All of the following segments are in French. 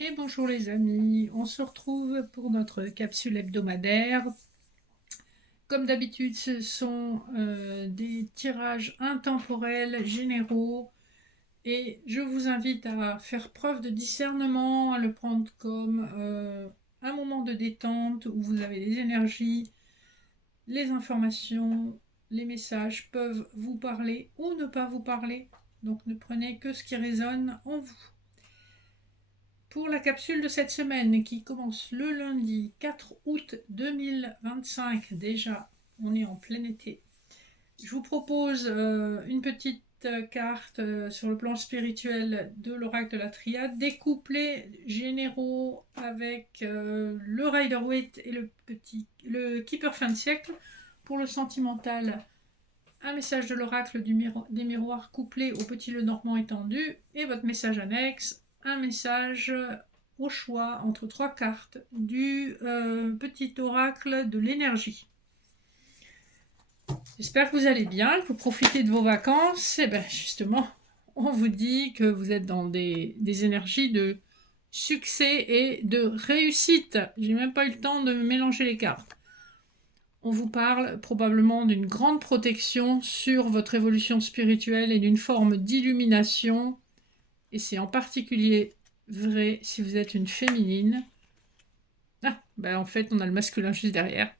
Et bonjour les amis, on se retrouve pour notre capsule hebdomadaire. Comme d'habitude, ce sont des tirages intemporels généraux et je vous invite à faire preuve de discernement, à le prendre comme un moment de détente où vous avez les énergies, les informations, les messages peuvent vous parler ou ne pas vous parler. Donc ne prenez que ce qui résonne en vous. Pour la capsule de cette semaine qui commence le lundi 4 août 2025, déjà on est en plein été, je vous propose une petite carte sur le plan spirituel de l'oracle de la triade, des couplets généraux avec le Rider-Waite et le Keeper fin de siècle. Pour le sentimental, un message de l'oracle des miroirs couplé au petit le normand étendu et votre message annexe, un message au choix entre trois cartes du petit oracle de l'énergie. J'espère que vous allez bien, que vous profitez de vos vacances. Et bien justement, on vous dit que vous êtes dans des énergies de succès et de réussite. J'ai même pas eu le temps de mélanger les cartes. On vous parle probablement d'une grande protection sur votre évolution spirituelle et d'une forme d'illumination. Et c'est en particulier vrai si vous êtes une féminine. Ah, ben en fait, on a le masculin juste derrière.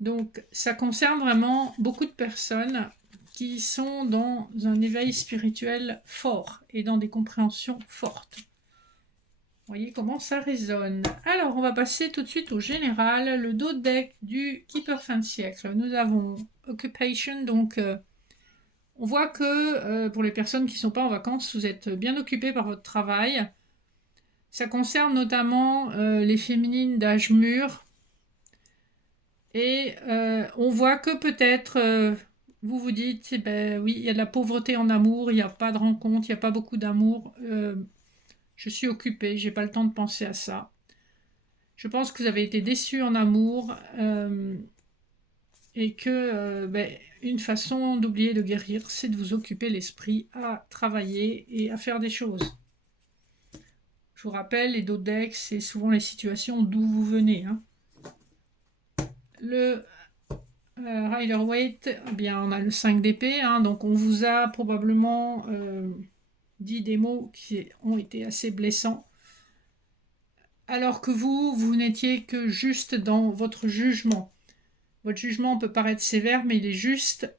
Donc, ça concerne vraiment beaucoup de personnes qui sont dans un éveil spirituel fort et dans des compréhensions fortes. Vous voyez comment ça résonne. Alors, on va passer tout de suite au général, le dos de deck du Keeper fin de siècle. Nous avons Occupation, donc on voit que pour les personnes qui ne sont pas en vacances, vous êtes bien occupés par votre travail. Ça concerne notamment les féminines d'âge mûr. Et on voit que peut-être vous vous dites, eh ben, oui, il y a de la pauvreté en amour, il n'y a pas de rencontre, il n'y a pas beaucoup d'amour. Je suis occupée, j'ai pas le temps de penser à ça. Je pense que vous avez été déçus en amour et que une façon d'oublier de guérir, c'est de vous occuper l'esprit à travailler et à faire des choses. Je vous rappelle, les dodex, c'est souvent les situations d'où vous venez. Hein. Le Rider-Waite, eh bien, on a le 5 d'épée, hein, donc on vous a probablement dit des mots qui ont été assez blessants. Alors que vous n'étiez que juste dans votre jugement. Votre jugement peut paraître sévère, mais il est juste.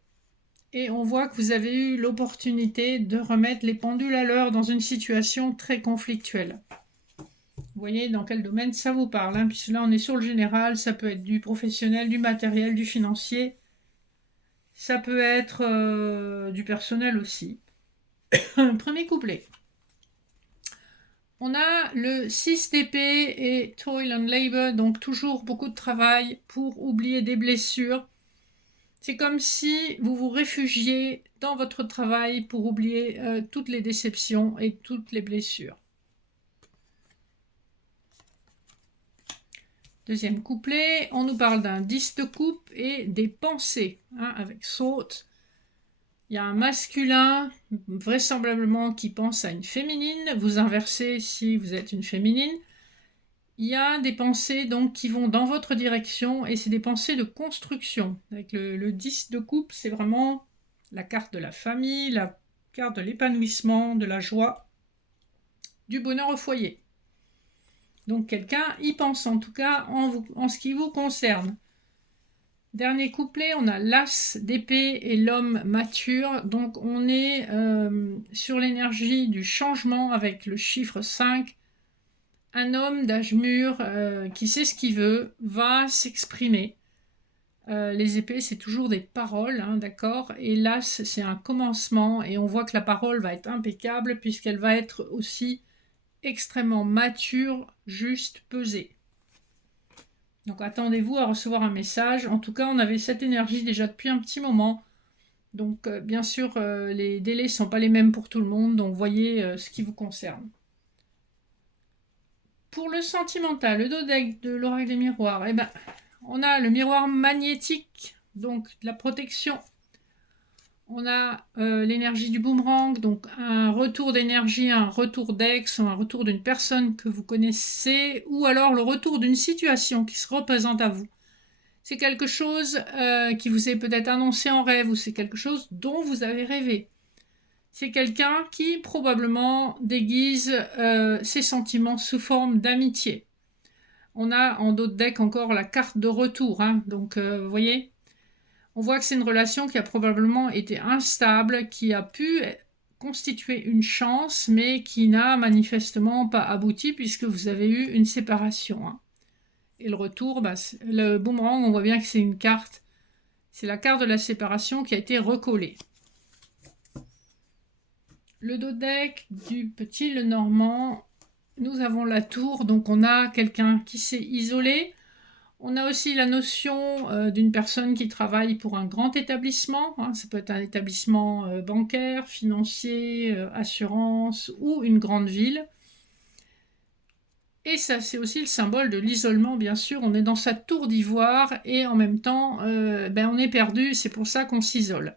Et on voit que vous avez eu l'opportunité de remettre les pendules à l'heure dans une situation très conflictuelle. Vous voyez dans quel domaine ça vous parle, hein, puisque là on est sur le général, ça peut être du professionnel, du matériel, du financier. Ça peut être du personnel aussi. Premier couplet. On a le 6 d'épée et Toil and Labor, donc toujours beaucoup de travail pour oublier des blessures. C'est comme si vous vous réfugiez dans votre travail pour oublier toutes les déceptions et toutes les blessures. Deuxième couplet, on nous parle d'un 10 de coupe et des pensées, hein, avec thought. Il y a un masculin, vraisemblablement, qui pense à une féminine. Vous inversez si vous êtes une féminine. Il y a des pensées donc qui vont dans votre direction et c'est des pensées de construction. Avec le 10 de coupe, c'est vraiment la carte de la famille, la carte de l'épanouissement, de la joie, du bonheur au foyer. Donc quelqu'un y pense en tout cas en ce qui vous concerne. Dernier couplet, on a l'as d'épée et l'homme mature. Donc on est sur l'énergie du changement avec le chiffre 5. Un homme d'âge mûr qui sait ce qu'il veut va s'exprimer. Les épées, c'est toujours des paroles, hein, d'accord. Et l'as, c'est un commencement. Et on voit que la parole va être impeccable puisqu'elle va être aussi extrêmement mature, juste, pesée. Donc attendez-vous à recevoir un message. En tout cas, on avait cette énergie déjà depuis un petit moment. Donc bien sûr, les délais ne sont pas les mêmes pour tout le monde. Donc voyez ce qui vous concerne. Pour le sentimental, le dodeck de l'oracle des miroirs, eh ben, on a le miroir magnétique, donc de la protection. On a l'énergie du boomerang, donc un retour d'énergie, un retour d'ex, un retour d'une personne que vous connaissez, ou alors le retour d'une situation qui se représente à vous. C'est quelque chose qui vous est peut-être annoncé en rêve, ou c'est quelque chose dont vous avez rêvé. C'est quelqu'un qui probablement déguise ses sentiments sous forme d'amitié. On a en d'autres decks encore la carte de retour, hein. Donc vous voyez, on voit que c'est une relation qui a probablement été instable, qui a pu constituer une chance, mais qui n'a manifestement pas abouti puisque vous avez eu une séparation, hein. Et le retour, le boomerang, on voit bien que c'est une carte, c'est la carte de la séparation qui a été recollée. Le dos deck du petit Lenormand, nous avons la tour, donc on a quelqu'un qui s'est isolé. On a aussi la notion d'une personne qui travaille pour un grand établissement, hein. Ça peut être un établissement bancaire, financier, assurance ou une grande ville. Et ça, c'est aussi le symbole de l'isolement, bien sûr. On est dans sa tour d'ivoire et en même temps, on est perdu. C'est pour ça qu'on s'isole.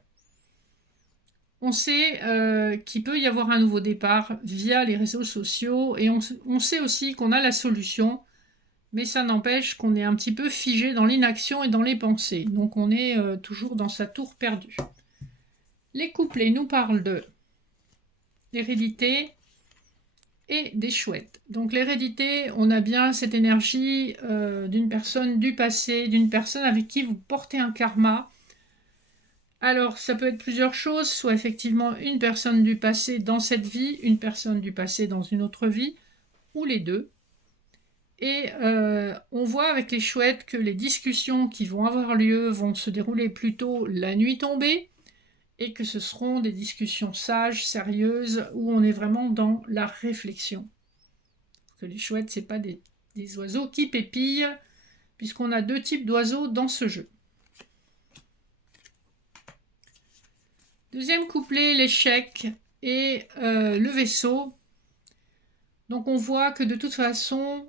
On sait qu'il peut y avoir un nouveau départ via les réseaux sociaux et on sait aussi qu'on a la solution, mais ça n'empêche qu'on est un petit peu figé dans l'inaction et dans les pensées. Donc on est toujours dans sa tour perdue. Les couplets nous parlent de l'hérédité et des chouettes. Donc l'hérédité, on a bien cette énergie d'une personne du passé, d'une personne avec qui vous portez un karma. Alors, ça peut être plusieurs choses, soit effectivement une personne du passé dans cette vie, une personne du passé dans une autre vie, ou les deux. Et on voit avec les chouettes que les discussions qui vont avoir lieu vont se dérouler plutôt la nuit tombée, et que ce seront des discussions sages, sérieuses, où on est vraiment dans la réflexion. Parce que les chouettes, ce n'est pas des oiseaux qui pépillent, puisqu'on a deux types d'oiseaux dans ce jeu. Deuxième couplet, l'échec et le vaisseau. Donc on voit que de toute façon,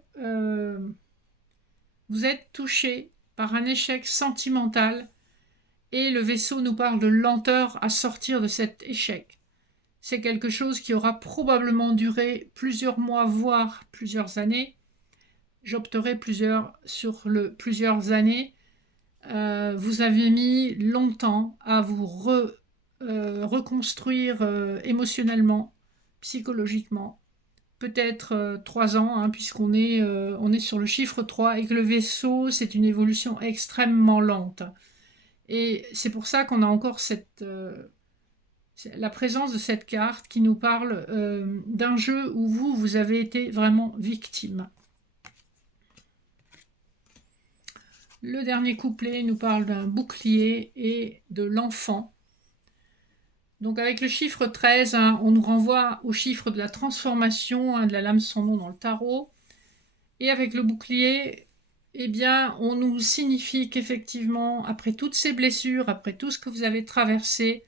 vous êtes touché par un échec sentimental et le vaisseau nous parle de lenteur à sortir de cet échec. C'est quelque chose qui aura probablement duré plusieurs mois, voire plusieurs années. J'opterai sur le plusieurs années. Vous avez mis longtemps à vous reconstruire émotionnellement, psychologiquement. Peut-être 3 ans, hein, puisqu'on est, on est sur le chiffre 3 et que le vaisseau, c'est une évolution extrêmement lente. Et c'est pour ça qu'on a encore la présence de cette carte qui nous parle d'un jeu où vous avez été vraiment victime. Le dernier couplet nous parle d'un bouclier et de l'enfant. Donc avec le chiffre 13, hein, on nous renvoie au chiffre de la transformation, hein, de la lame sans nom dans le tarot. Et avec le bouclier, eh bien, on nous signifie qu'effectivement, après toutes ces blessures, après tout ce que vous avez traversé,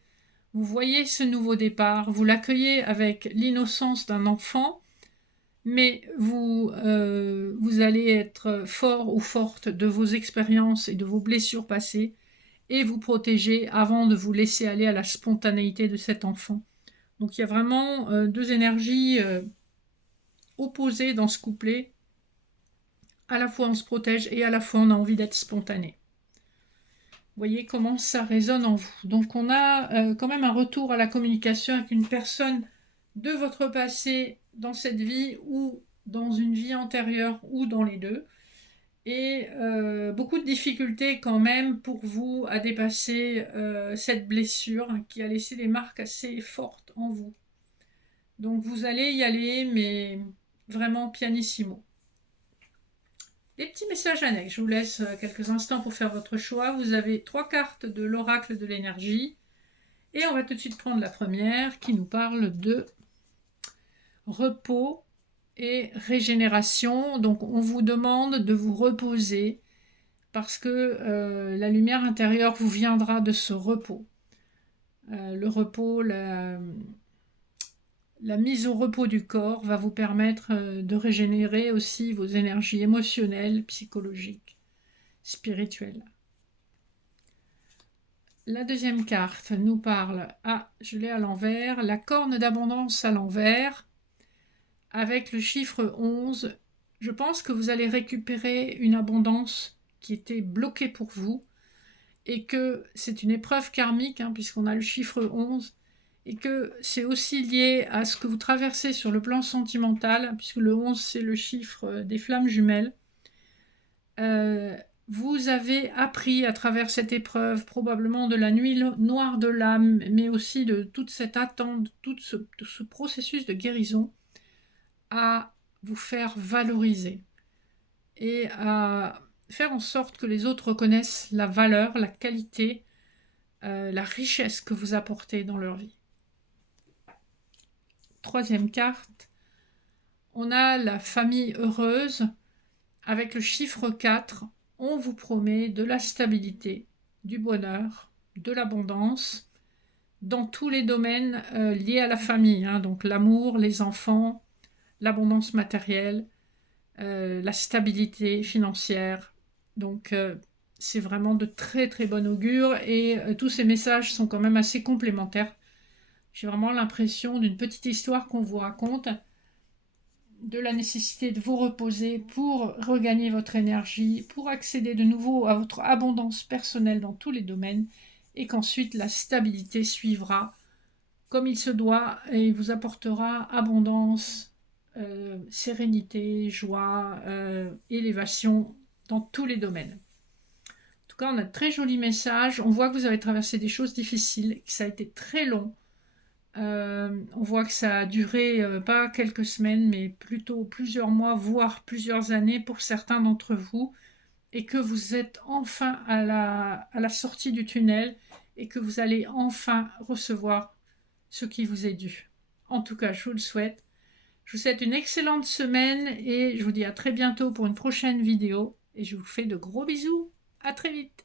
vous voyez ce nouveau départ, vous l'accueillez avec l'innocence d'un enfant, mais vous allez être fort ou forte de vos expériences et de vos blessures passées et vous protéger avant de vous laisser aller à la spontanéité de cet enfant. Donc il y a vraiment deux énergies opposées dans ce couplet. À la fois on se protège et à la fois on a envie d'être spontané. Vous voyez comment ça résonne en vous. Donc on a quand même un retour à la communication avec une personne de votre passé dans cette vie ou dans une vie antérieure ou dans les deux. Et beaucoup de difficultés quand même pour vous à dépasser cette blessure qui a laissé des marques assez fortes en vous. Donc vous allez y aller, mais vraiment pianissimo. Des petits messages annexes. Je vous laisse quelques instants pour faire votre choix. Vous avez 3 cartes de l'oracle de l'énergie. Et on va tout de suite prendre la première qui nous parle de repos et régénération. Donc on vous demande de vous reposer parce que la lumière intérieure vous viendra de ce repos. Le repos, la mise au repos du corps va vous permettre de régénérer aussi vos énergies émotionnelles, psychologiques, spirituelles. La deuxième carte nous parle, ah, je l'ai à l'envers, la corne d'abondance à l'envers, avec le chiffre 11. Je pense que vous allez récupérer une abondance qui était bloquée pour vous, et que c'est une épreuve karmique, hein, puisqu'on a le chiffre 11, et que c'est aussi lié à ce que vous traversez sur le plan sentimental, puisque le 11, c'est le chiffre des flammes jumelles. Vous avez appris à travers cette épreuve, probablement de la nuit noire de l'âme, mais aussi de toute cette attente, tout ce processus de guérison, à vous faire valoriser et à faire en sorte que les autres reconnaissent la valeur, la qualité, la richesse que vous apportez dans leur vie. Troisième carte, on a la famille heureuse avec le chiffre 4. On vous promet de la stabilité, du bonheur, de l'abondance dans tous les domaines liés à la famille, hein, donc l'amour, les enfants, l'abondance matérielle, la stabilité financière. Donc c'est vraiment de très très bon augure et tous ces messages sont quand même assez complémentaires. J'ai vraiment l'impression d'une petite histoire qu'on vous raconte, de la nécessité de vous reposer pour regagner votre énergie, pour accéder de nouveau à votre abondance personnelle dans tous les domaines, et qu'ensuite la stabilité suivra comme il se doit et vous apportera abondance, sérénité, joie, élévation dans tous les domaines. En tout cas, on a de très jolis messages. On voit que vous avez traversé des choses difficiles, que ça a été très long. On voit que ça a duré pas quelques semaines, mais plutôt plusieurs mois, voire plusieurs années pour certains d'entre vous, et que vous êtes enfin à la sortie du tunnel et que vous allez enfin recevoir ce qui vous est dû. En tout cas, je vous le souhaite. Je vous souhaite une excellente semaine et je vous dis à très bientôt pour une prochaine vidéo. Et je vous fais de gros bisous. À très vite.